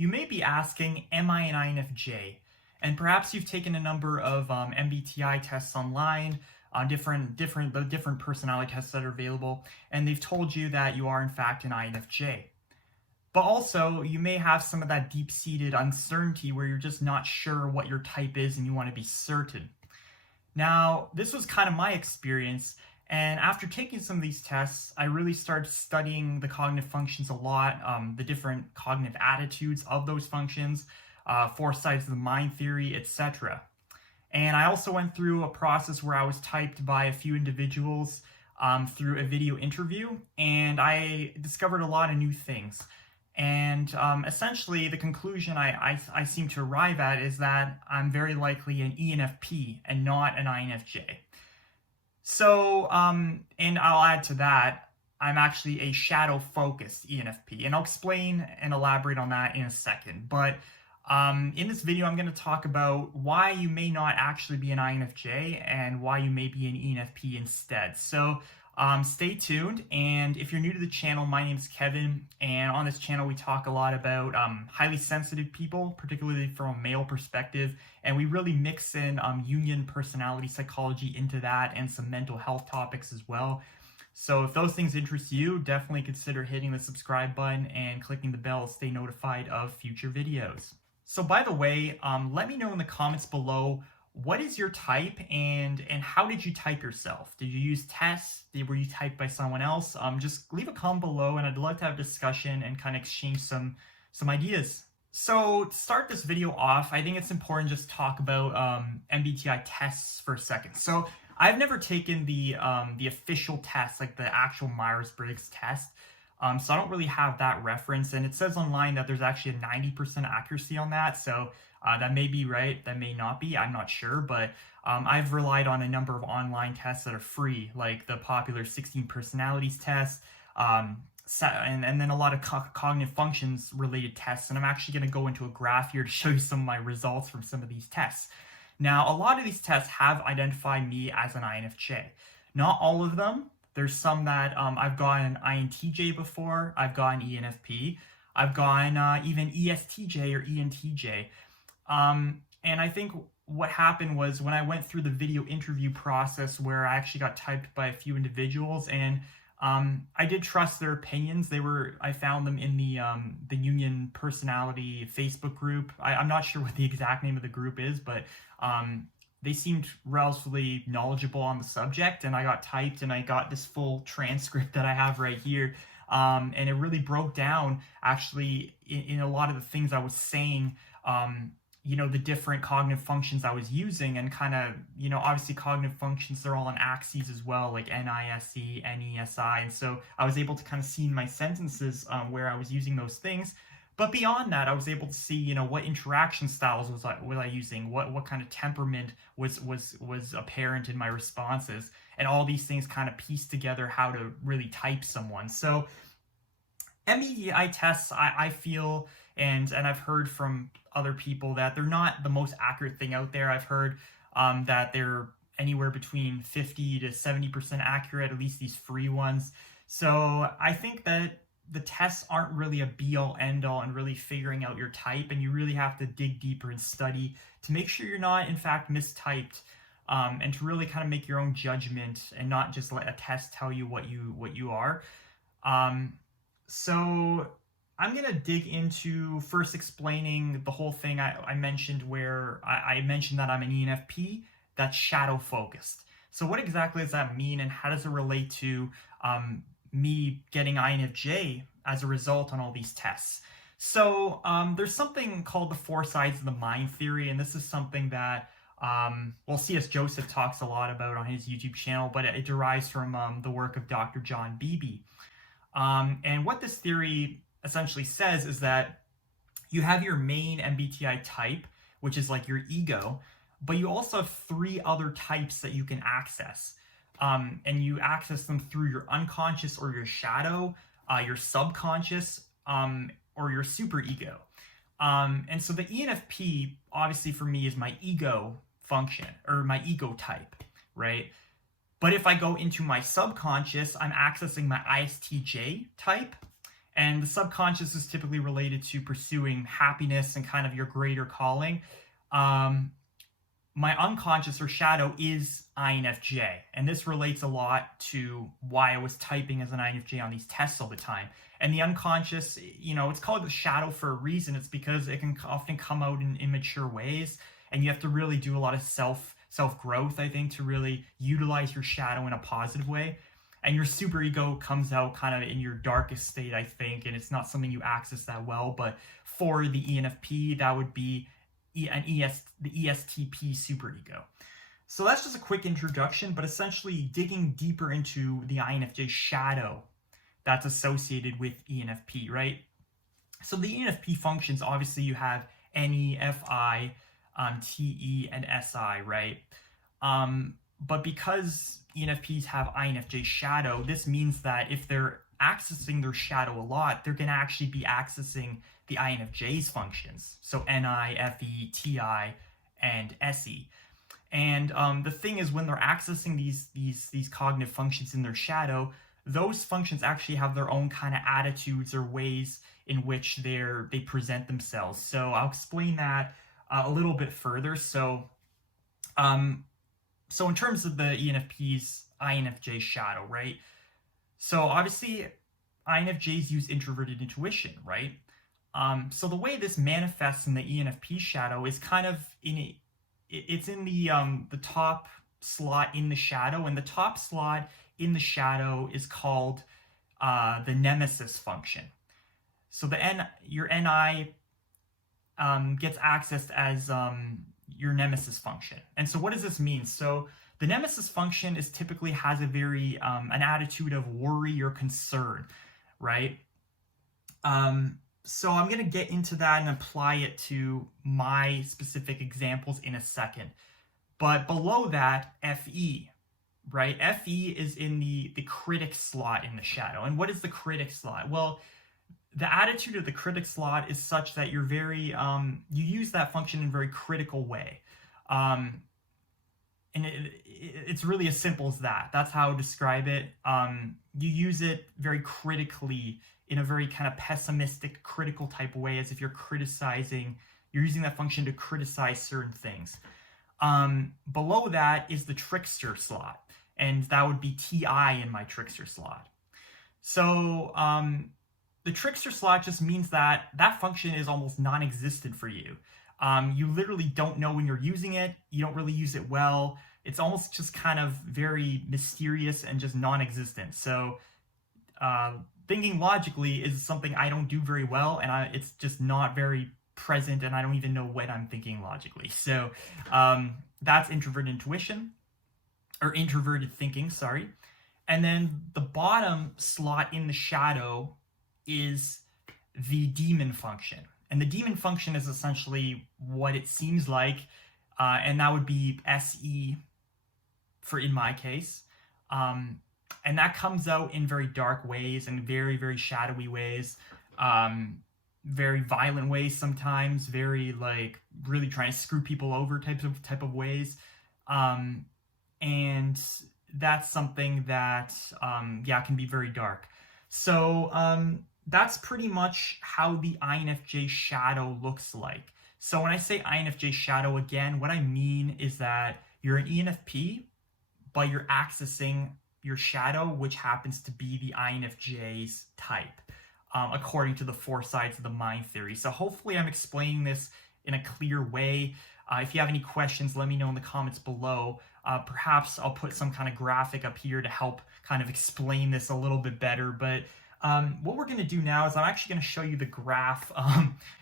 You may be asking, am I an INFJ? And perhaps you've taken a number of MBTI tests online, the different personality tests that are available, and they've told you that you are in fact an INFJ. But also, you may have some of that deep-seated uncertainty where you're just not sure what your type is and you want to be certain. Now, this was kind of my experience, and after taking some of these tests, I really started studying the cognitive functions a lot, the different cognitive attitudes of those functions, four sides of the mind theory, etc. And I also went through a process where I was typed by a few individuals through a video interview, and I discovered a lot of new things. And essentially, the conclusion I seem to arrive at is that I'm very likely an ENFP and not an INFJ. So, and I'll add to that, I'm actually a shadow-focused ENFP, and I'll explain and elaborate on that in a second. But in this video, I'm going to talk about why you may not actually be an INFJ and why you may be an ENFP instead. So stay tuned, and if you're new to the channel, my name is Kevin, and on this channel we talk a lot about highly sensitive people, particularly from a male perspective, and we really mix in jungian personality psychology into that and some mental health topics as well. So if those things interest you, definitely consider hitting the subscribe button and clicking the bell to stay notified of future videos. So by the way, let me know in the comments below, what is your type and how did you type yourself? Did you use tests? Were you typed by someone else? Just leave a comment below, and I'd love to have a discussion and kind of exchange some ideas. So to start this video off, I think it's important just to talk about MBTI tests for a second. So I've never taken the official test, like the actual Myers-Briggs test. So I don't really have that reference, and it says online that there's actually a 90% accuracy on that. So that may be right, that may not be, I'm not sure, but I've relied on a number of online tests that are free, like the popular 16 personalities test, and then a lot of cognitive functions related tests, and I'm actually going to go into a graph here to show you some of my results from some of these tests. Now, a lot of these tests have identified me as an INFJ. Not all of them. There's some that I've gotten INTJ before, I've gotten ENFP, I've gotten even ESTJ or ENTJ. And I think what happened was when I went through the video interview process where I actually got typed by a few individuals, and I did trust their opinions. I found them in the jungian personality Facebook group. I'm not sure what the exact name of the group is, but they seemed relatively knowledgeable on the subject, and I got typed and I got this full transcript that I have right here. And it really broke down actually in a lot of the things I was saying, you know, the different cognitive functions I was using, and kind of, you know, obviously cognitive functions, they're all on axes as well, like NISE, NESI. And so I was able to kind of see in my sentences where I was using those things. But beyond that, I was able to see, you know, what interaction styles was I using, what kind of temperament was apparent in my responses, and all these things kind of piece together how to really type someone. So MBTI tests, I feel, and I've heard from other people that they're not the most accurate thing out there. I've heard that they're anywhere between 50 to 70% accurate, at least these free ones. So I think that the tests aren't really a be-all, end-all in really figuring out your type, and you really have to dig deeper and study to make sure you're not, in fact, mistyped, and to really kind of make your own judgment and not just let a test tell you what you are. So I'm going to dig into first explaining the whole thing I mentioned, where I mentioned that I'm an ENFP that's shadow-focused. So what exactly does that mean, and how does it relate to me getting INFJ as a result on all these tests? So there's something called the four sides of the mind theory, and this is something that well, C.S. Joseph talks a lot about on his YouTube channel, but it derives from the work of Dr. John Beebe. And what this theory essentially says is that you have your main MBTI type, which is like your ego, but you also have three other types that you can access. And you access them through your unconscious or your shadow, your subconscious, or your superego. And so the ENFP, obviously for me, is my ego function, or my ego type, right? But if I go into my subconscious, I'm accessing my ISTJ type, And the subconscious is typically related to pursuing happiness and kind of your greater calling. My unconscious or shadow is INFJ, and this relates a lot to why I was typing as an INFJ on these tests all the time. And the unconscious, it's called the shadow for a reason. It's because it can often come out in immature ways, and you have to really do a lot of self growth, I think, to really utilize your shadow in a positive way. And your superego comes out kind of in your darkest state, I think, and it's not something you access that well. But for the ENFP, that would be the ESTP superego. So that's just a quick introduction, but essentially digging deeper into the INFJ shadow that's associated with ENFP, right? So the ENFP functions, obviously you have NE, FI, TE, and SI, right? But because ENFPs have INFJ shadow, this means that if they're accessing their shadow a lot, they're going to actually be accessing the INFJ's functions. So NI, FE, TI, and SE. And the thing is, when they're accessing these cognitive functions in their shadow, those functions actually have their own kind of attitudes or ways in which they present themselves. So I'll explain that a little bit further. So in terms of the ENFP's INFJ shadow, right? So obviously, INFJs use introverted intuition, right? So the way this manifests in the ENFP shadow is kind of it's in the top slot in the shadow, and the top slot in the shadow is called the nemesis function. So your NI gets accessed as your nemesis function. And so what does this mean? So the nemesis function typically has a very an attitude of worry or concern, right? So I'm going to get into that and apply it to my specific examples in a second. But below that, FE, right? FE is in the critic slot in the shadow. And what is the critic slot? Well, the attitude of the critic slot is such that you're very, you use that function in a very critical way. And it's really as simple as that. That's how I would describe it. You use it very critically in a very kind of pessimistic, critical type of way, as if you're using that function to criticize certain things. Below that is the trickster slot, and that would be TI in my trickster slot. So the trickster slot just means that function is almost non-existent for you. You literally don't know when you're using it. You don't really use it well. It's almost just kind of very mysterious and just non-existent. So thinking logically is something I don't do very well, and it's just not very present, and I don't even know when I'm thinking logically. So that's introverted intuition, or introverted thinking, sorry. And then the bottom slot in the shadow is the demon function. And the demon function is essentially what it seems like, and that would be SE in my case. And that comes out in very dark ways and very, very shadowy ways, very violent ways sometimes, very like really trying to screw people over type of ways. And that's something that, can be very dark. So that's pretty much how the INFJ shadow looks like. So when I say INFJ shadow, again, what I mean is that you're an ENFP, but you're accessing your shadow, which happens to be the INFJ's type, according to the 4 sides of the mind theory. So hopefully I'm explaining this in a clear way. If you have any questions, let me know in the comments below. Perhaps I'll put some kind of graphic up here to help kind of explain this a little bit better. But what we're going to do now is I'm actually going to show you the graph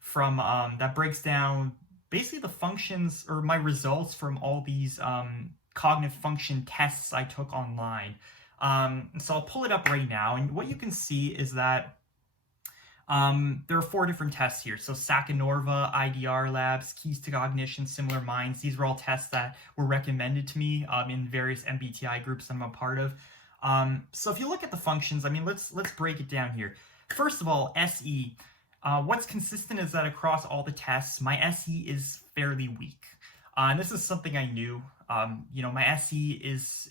from that breaks down basically the functions or my results from all these cognitive function tests I took online. So I'll pull it up right now, and what you can see is that there are 4 different tests here. So Sakhanorva, IDR Labs, Keys to Cognition, Similar Minds. These were all tests that were recommended to me in various MBTI groups I'm a part of. So if you look at the functions, I mean, let's break it down here. First of all, SE. What's consistent is that across all the tests, my SE is fairly weak. And this is something I knew. My SE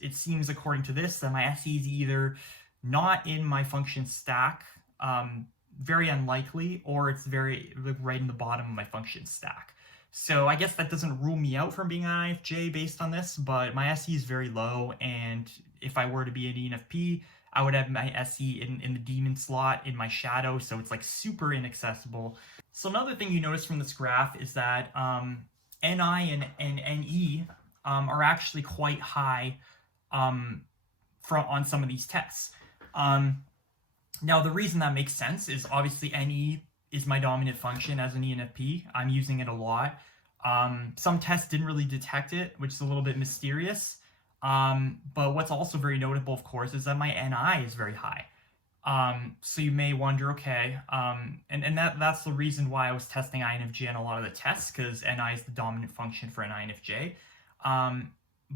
it seems according to this, that my SE is either not in my function stack, very unlikely, or it's very like, right in the bottom of my function stack. So I guess that doesn't rule me out from being an INFJ based on this, but my SE is very low, and if I were to be an ENFP, I would have my SE in the demon slot in my shadow, so it's like super inaccessible. So another thing you notice from this graph is that NI and NE are actually quite high on some of these tests. Now, the reason that makes sense is obviously NE is my dominant function as an ENFP. I'm using it a lot. Some tests didn't really detect it, which is a little bit mysterious. But what's also very notable, of course, is that my NI is very high. So you may wonder, okay, and that's the reason why I was testing INFJ on a lot of the tests, because NI is the dominant function for an INFJ.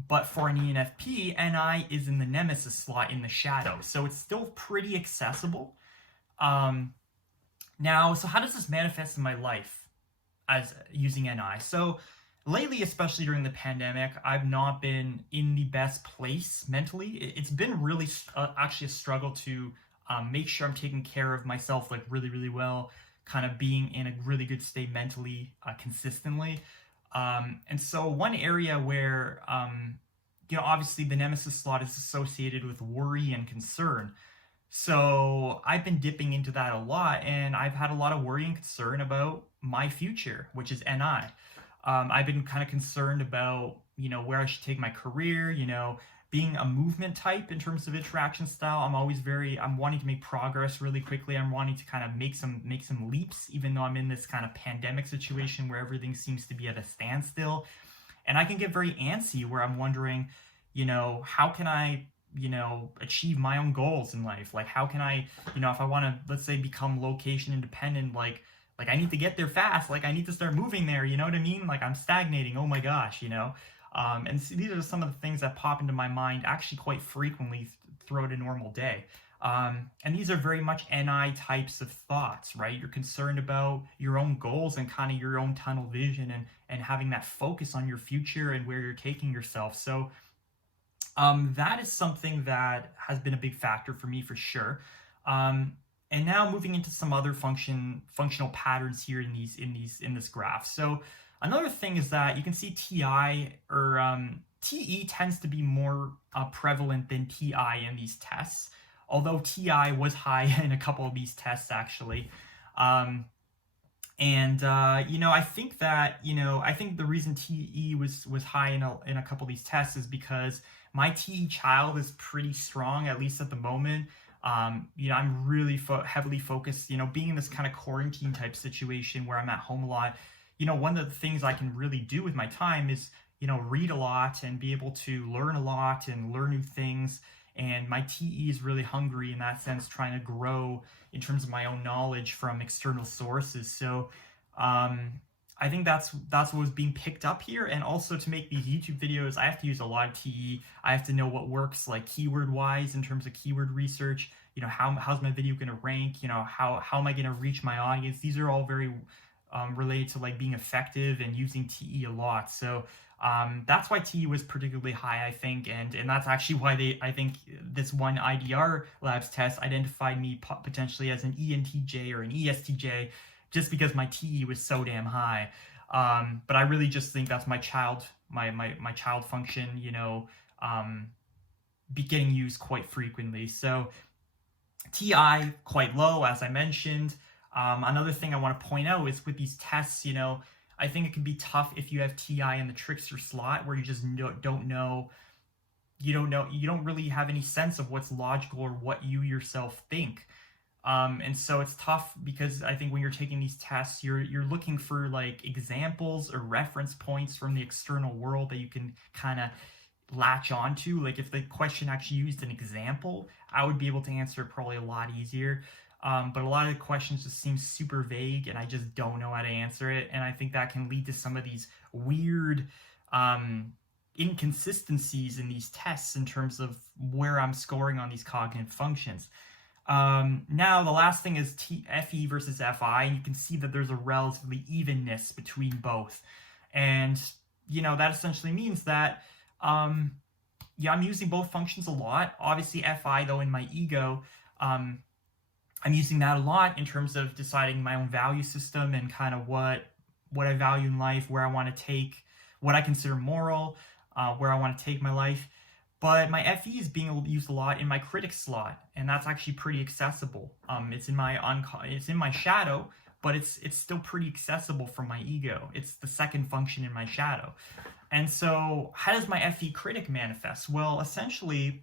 But for an ENFP, NI is in the nemesis slot in the shadow, so it's still pretty accessible. Now, so how does this manifest in my life as using NI? So lately, especially during the pandemic, I've not been in the best place mentally. It's been really actually a struggle to make sure I'm taking care of myself like really, really well, kind of being in a really good state mentally consistently. And so one area where, obviously the nemesis slot is associated with worry and concern. So I've been dipping into that a lot, and I've had a lot of worry and concern about my future, which is NI. I've been kind of concerned about, where I should take my career, being a movement type in terms of interaction style. I'm wanting to make progress really quickly. I'm wanting to kind of make some leaps, even though I'm in this kind of pandemic situation where everything seems to be at a standstill. And I can get very antsy where I'm wondering, how can I, achieve my own goals in life? Like, how can I, if I want to, let's say, become location independent, like I need to get there fast. Like I need to start moving there. You know what I mean? Like I'm stagnating. Oh my gosh, and so these are some of the things that pop into my mind actually quite frequently throughout a normal day. And these are very much NI types of thoughts, right? You're concerned about your own goals and kind of your own tunnel vision and having that focus on your future and where you're taking yourself. So that is something that has been a big factor for me for sure. And now moving into some other functional patterns here in this graph. So another thing is that you can see TI or TE tends to be more prevalent than TI in these tests, although TI was high in a couple of these tests actually. I think that, I think the reason TE was high in a couple of these tests is because my TE child is pretty strong, at least at the moment. I'm really heavily focused, being in this kind of quarantine type situation where I'm at home a lot. One of the things I can really do with my time is, read a lot and be able to learn a lot and learn new things. And my TE is really hungry in that sense, trying to grow in terms of my own knowledge from external sources. So I think that's what was being picked up here. And also to make these YouTube videos, I have to use a lot of TE. I have to know what works like keyword wise in terms of keyword research. How's my video going to rank? How am I going to reach my audience? These are all very related to like being effective and using TE a lot. So that's why TE was particularly high, I think, and that's actually why I think this one IDR Labs test identified me potentially as an ENTJ or an ESTJ, just because my TE was so damn high. But I really just think that's my child function, be getting used quite frequently. So TI quite low, as I mentioned. Another thing I want to point out is with these tests, I think it can be tough if you have TI in the trickster slot where you just don't know, you don't really have any sense of what's logical or what you yourself think. And so it's tough because I think when you're taking these tests, you're looking for like examples or reference points from the external world that you can kind of latch onto. Like if the question actually used an example, I would be able to answer it probably a lot easier. But a lot of the questions just seem super vague and I just don't know how to answer it. And I think that can lead to some of these weird inconsistencies in these tests in terms of where I'm scoring on these cognitive functions. Now, the last thing is FE versus FI, and you can see that there's a relatively evenness between both. And, that essentially means that, I'm using both functions a lot. Obviously, FI, though, in my ego, I'm using that a lot in terms of deciding my own value system and kind of what I value in life, where I want to take, what I consider moral, where I want to take my life. But my FE is being used a lot in my critic slot, and that's actually pretty accessible. It's in my it's in my shadow, but it's still pretty accessible from my ego. It's the second function in my shadow. And so, how does my FE critic manifest? Well, essentially,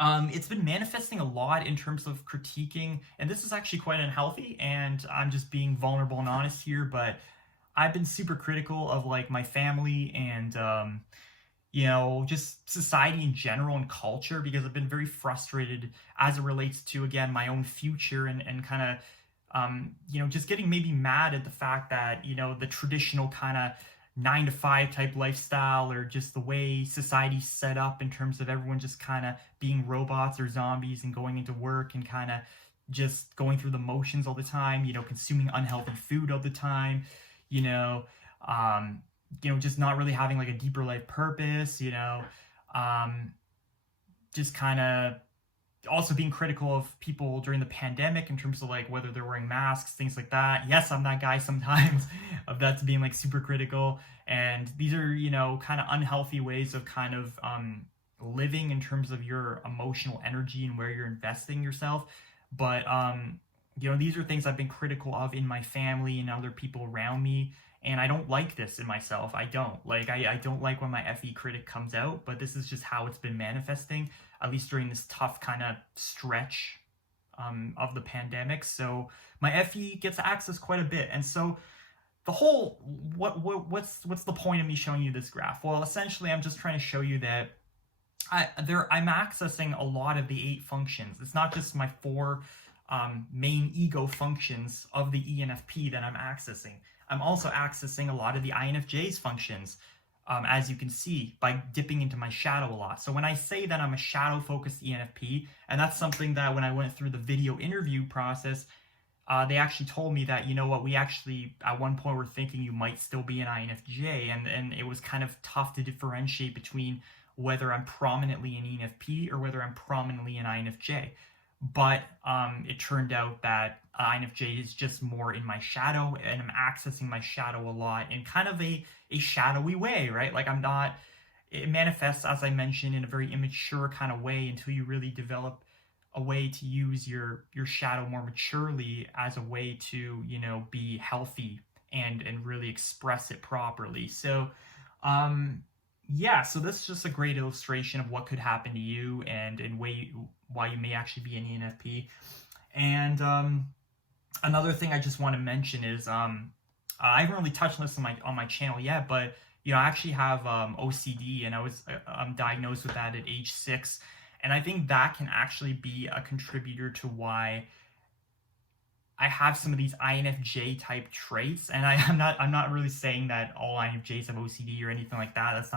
it's been manifesting a lot in terms of critiquing, and this is actually quite unhealthy, and I'm just being vulnerable and honest here, but I've been super critical of like my family and just society in general and culture, because I've been very frustrated as it relates to, again, my own future, and kind of just getting maybe mad at the fact that, the traditional kind of 9 to 5 type lifestyle, or just the way society's set up in terms of everyone just kind of being robots or zombies and going into work and kind of just going through the motions all the time, consuming unhealthy food all the time, you know, um, just not really having like a deeper life purpose, just kind of also being critical of people during the pandemic in terms of like whether they're wearing masks, things like that. Yes, I'm that guy sometimes of that, to being like super critical. And these are, kind of unhealthy ways of kind of living in terms of your emotional energy and where you're investing yourself. But, these are things I've been critical of in my family and other people around me. And I don't like this in myself. I don't like, I don't like when my FE critic comes out, but this is just how it's been manifesting, at least during this tough kind of stretch of the pandemic. So my FE gets accessed quite a bit. And so the whole, what's the point of me showing you this graph? Well, essentially, I'm just trying to show you that I'm accessing a lot of the 8 functions. It's not just my 4 main ego functions of the ENFP that I'm accessing. I'm also accessing a lot of the INFJ's functions, as you can see, by dipping into my shadow a lot. So when I say that I'm a shadow-focused ENFP, and that's something that when I went through the video interview process, they actually told me that, we actually, at one point, were thinking you might still be an INFJ, and it was kind of tough to differentiate between whether I'm prominently an ENFP or whether I'm prominently an INFJ. But it turned out that INFJ is just more in my shadow, and I'm accessing my shadow a lot in kind of a shadowy way, right? Like it manifests, as I mentioned, in a very immature kind of way until you really develop a way to use your shadow more maturely as a way to, be healthy and really express it properly. So, so this is just a great illustration of what could happen to you and why you may actually be an ENFP. And another thing I just want to mention is I haven't really touched on this on my channel yet, but I actually have OCD, and I was diagnosed with that at age 6, and I think that can actually be a contributor to why I have some of these INFJ type traits. And I'm not really saying that all INFJs have OCD or anything like that. That's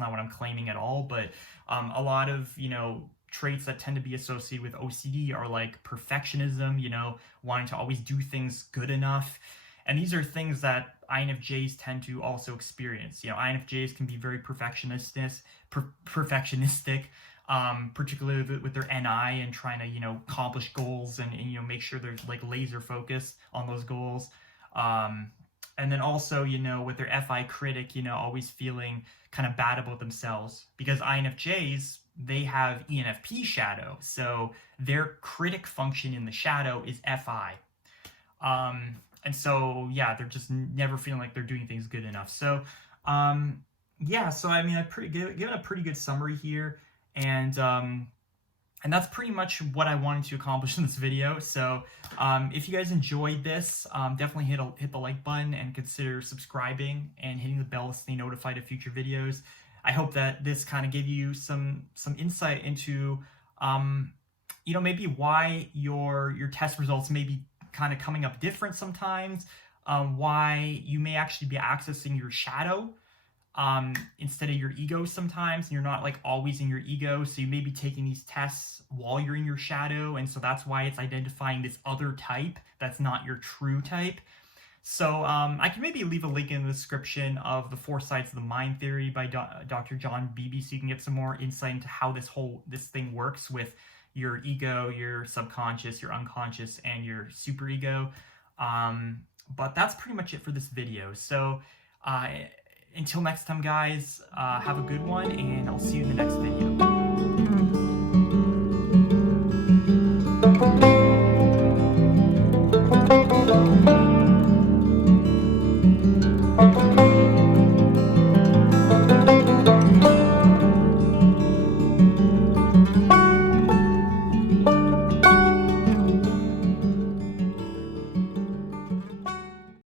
not what I'm claiming at all. But a lot of traits that tend to be associated with OCD are like perfectionism, wanting to always do things good enough. And these are things that INFJs tend to also experience. INFJs can be very perfectionistic, particularly with their NI and trying to, accomplish goals and make sure they're like laser focused on those goals. And then also, with their FI critic, always feeling kind of bad about themselves, because INFJs, they have ENFP shadow. So their critic function in the shadow is FI. And so, they're just never feeling like they're doing things good enough. So, so I mean, given a pretty good summary here, and that's pretty much what I wanted to accomplish in this video. So, if you guys enjoyed this, definitely hit the like button and consider subscribing and hitting the bell to stay notified of future videos. I hope that this kind of gave you some insight into, maybe why your test results may be kind of coming up different sometimes, why you may actually be accessing your shadow instead of your ego sometimes, and you're not like always in your ego, so you may be taking these tests while you're in your shadow, and so that's why it's identifying this other type that's not your true type. So I can maybe leave a link in the description of the 4 Sides of the Mind theory by Dr. John Beebe, so you can get some more insight into how this thing works with your ego, your subconscious, your unconscious, and your superego. But that's pretty much it for this video. So until next time, guys, have a good one, and I'll see you in the next video.